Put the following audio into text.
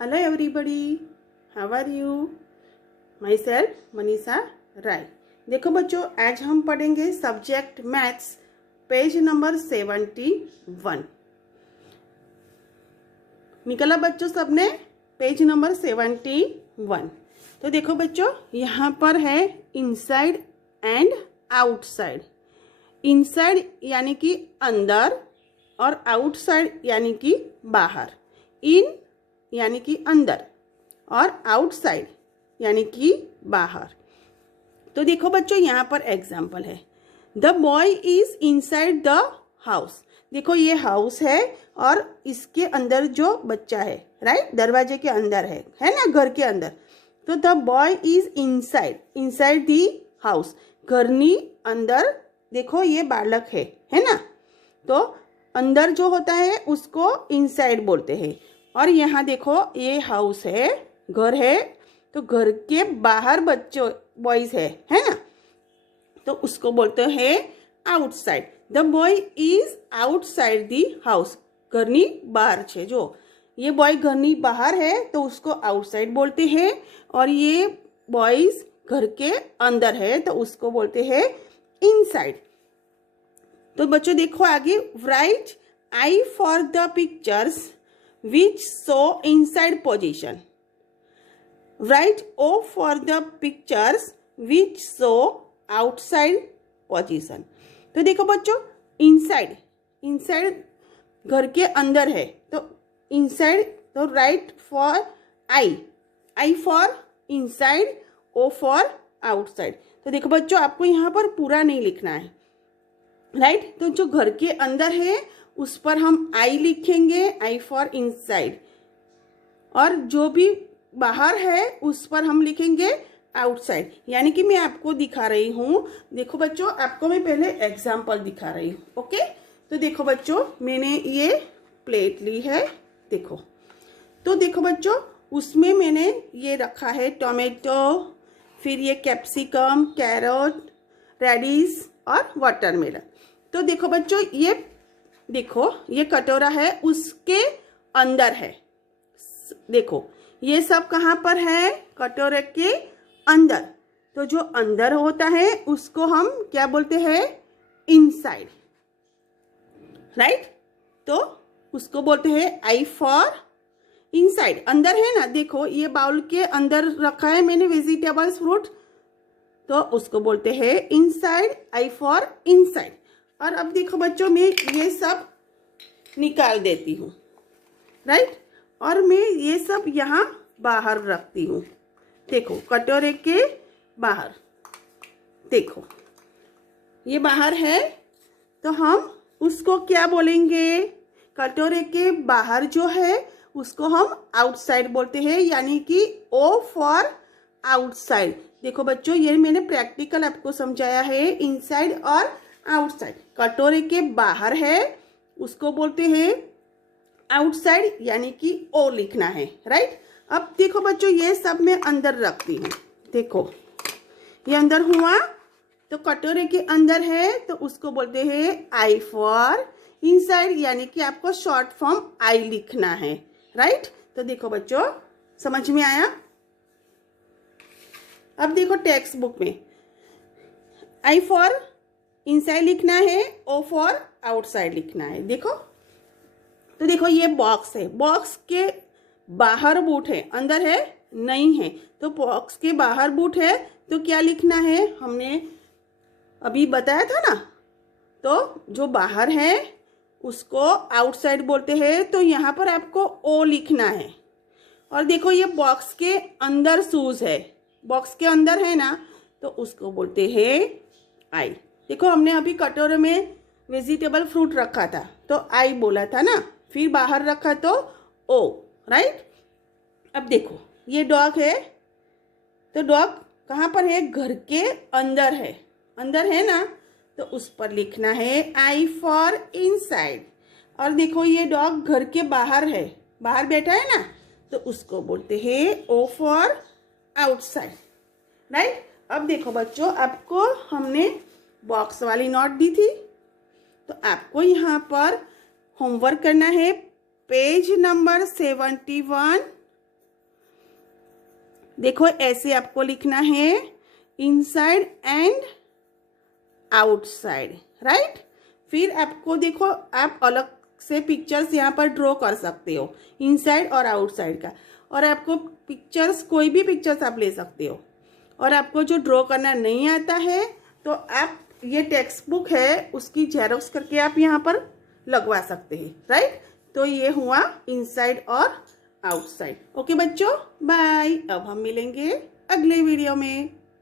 Hello everybody, how are you? Myself Manisha राय। देखो बच्चों, आज हम पढ़ेंगे सब्जेक्ट मैथ्स पेज नंबर 71। निकला बच्चों सबने पेज नंबर 71। तो देखो बच्चों, यहाँ पर है इनसाइड एंड आउटसाइड। इनसाइड यानी कि अंदर और आउटसाइड यानी कि बाहर। इन यानी कि अंदर और आउटसाइड यानी कि बाहर। तो देखो बच्चों, यहाँ पर एग्जाम्पल है, the boy is inside the house. देखो ये हाउस है और इसके अंदर जो बच्चा है, राइट, दरवाजे के अंदर है ना, घर के अंदर। तो the boy is inside the house, घरनी अंदर। देखो ये बालक है ना। तो अंदर जो होता है उसको इनसाइड बोलते हैं। और यहाँ देखो ये हाउस है, घर है, तो घर के बाहर बच्चों बॉयज है ना, तो उसको बोलते हैं outside. The boy is outside the house, घरनी बाहर छे। जो ये बॉय घरनी बाहर है तो उसको आउटसाइड बोलते हैं, और ये बॉयज घर के अंदर है तो उसको बोलते हैं इनसाइड। तो बच्चों देखो आगे, right I for the pictures which show inside position. Write O for the pictures which show outside position. तो देखो बच्चों, इनसाइड घर के अंदर है तो इनसाइड, तो right for I for inside, O for outside. तो देखो बच्चों, आपको यहाँ पर पूरा नहीं लिखना है, राइट। तो जो घर के अंदर है उस पर हम आई लिखेंगे, आई फॉर इनसाइड, और जो भी बाहर है उस पर हम लिखेंगे आउटसाइड। यानी कि मैं आपको दिखा रही हूँ, देखो बच्चों, आपको मैं पहले एग्जाम्पल दिखा रही हूँ। ओके, तो देखो बच्चों, मैंने ये प्लेट ली है, देखो। तो देखो बच्चों, उसमें मैंने ये रखा है टोमेटो, फिर ये कैप्सिकम, कैरेट, रेडिश और वाटरमेलन। तो देखो बच्चों, ये देखो ये कटोरा है, उसके अंदर है। देखो ये सब कहाँ पर है? कटोरे के अंदर। तो जो अंदर होता है उसको हम क्या बोलते हैं? Inside, right. तो उसको बोलते हैं आई फॉर इनसाइड, अंदर है ना। देखो ये बाउल के अंदर रखा है मैंने वेजिटेबल्स, फ्रूट, तो उसको बोलते हैं इनसाइड, आई फॉर इनसाइड। और अब देखो बच्चों, मैं ये सब निकाल देती हूँ, राइट, और मैं ये सब यहाँ बाहर रखती हूँ। देखो कटोरे के बाहर, देखो ये बाहर है, तो हम उसको क्या बोलेंगे? कटोरे के बाहर जो है उसको हम आउटसाइड बोलते हैं, यानी कि ओ फॉर आउटसाइड। देखो बच्चों, ये मैंने प्रैक्टिकल आपको समझाया है, इनसाइड और आउटसाइड। कटोरे के बाहर है उसको बोलते हैं आउटसाइड, यानी कि ओ लिखना है, राइट। अब देखो बच्चों, ये सब मैं अंदर रखती हूँ। देखो ये अंदर हुआ, तो कटोरे के अंदर है तो उसको बोलते हैं आई फॉर इनसाइड, यानी कि आपको शॉर्ट फॉर्म आई लिखना है, राइट। तो देखो बच्चों, समझ में आया? अब देखो टेक्स्ट बुक में आई फॉर इनसाइड लिखना है, ओ फॉर आउटसाइड लिखना है। देखो, तो देखो ये बॉक्स है, बॉक्स के बाहर बूट है, अंदर है नहीं है। तो बॉक्स के बाहर बूट है तो क्या लिखना है? हमने अभी बताया था ना। तो जो बाहर है उसको आउटसाइड बोलते हैं, तो यहाँ पर आपको ओ लिखना है। और देखो ये बॉक्स के अंदर शूज है, बॉक्स के अंदर है ना, तो उसको बोलते हैं आई। देखो हमने अभी कटोरे में वेजिटेबल फ्रूट रखा था तो आई बोला था ना, फिर बाहर रखा तो ओ, राइट। अब देखो ये डॉग है, तो डॉग कहाँ पर है? घर के अंदर है, अंदर है ना, तो उस पर लिखना है आई फॉर इनसाइड। और देखो ये डॉग घर के बाहर है, बाहर बैठा है ना, तो उसको बोलते हैं ओ फॉर आउटसाइड, राइट। अब देखो बच्चों, आपको हमने बॉक्स वाली नोट दी थी, तो आपको यहाँ पर होमवर्क करना है पेज नंबर 71 देखो ऐसे आपको लिखना है, इनसाइड एंड आउटसाइड, राइट। फिर आपको देखो, आप अलग से पिक्चर्स यहाँ पर ड्रॉ कर सकते हो, इनसाइड और आउटसाइड का। और आपको पिक्चर्स, कोई भी पिक्चर्स आप ले सकते हो। और आपको जो ड्रॉ करना नहीं आता है तो आप, ये टेक्स्ट बुक है, उसकी जेरोक्स करके आप यहाँ पर लगवा सकते हैं, राइट। तो ये हुआ इनसाइड और आउटसाइड। ओके बच्चों, बाय। अब हम मिलेंगे अगले वीडियो में।